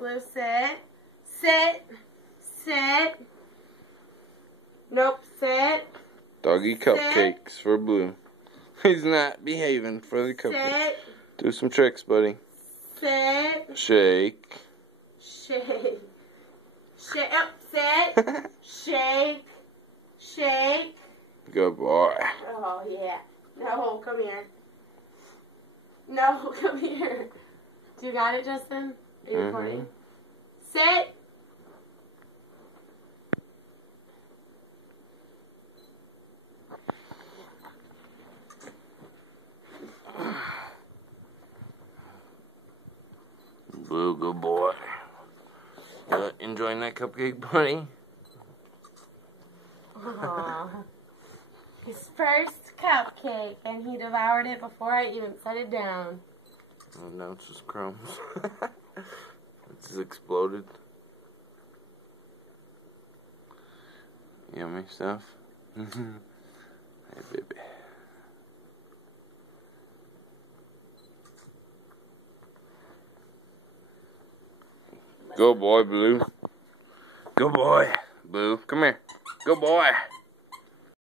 Blue, sit. Sit. Sit. Nope, sit. Doggy cupcakes for Blue. He's not behaving for the cupcake. Sit. Do some tricks, buddy. Sit. Shake. Shake. Shake. Oh, sit. Shake. Shake. Good boy. Oh, yeah. No, come here. No, come here. Do you got it, Justin? Are you recording? Sit. Blue, good boy. Enjoying that cupcake, buddy? Aww. His first cupcake, and he devoured it before I even set it down. Oh, now it's just crumbs. It's just exploded. Yummy stuff. Hey, baby. Go boy, Blue. Go boy. Blue, come here. Go boy.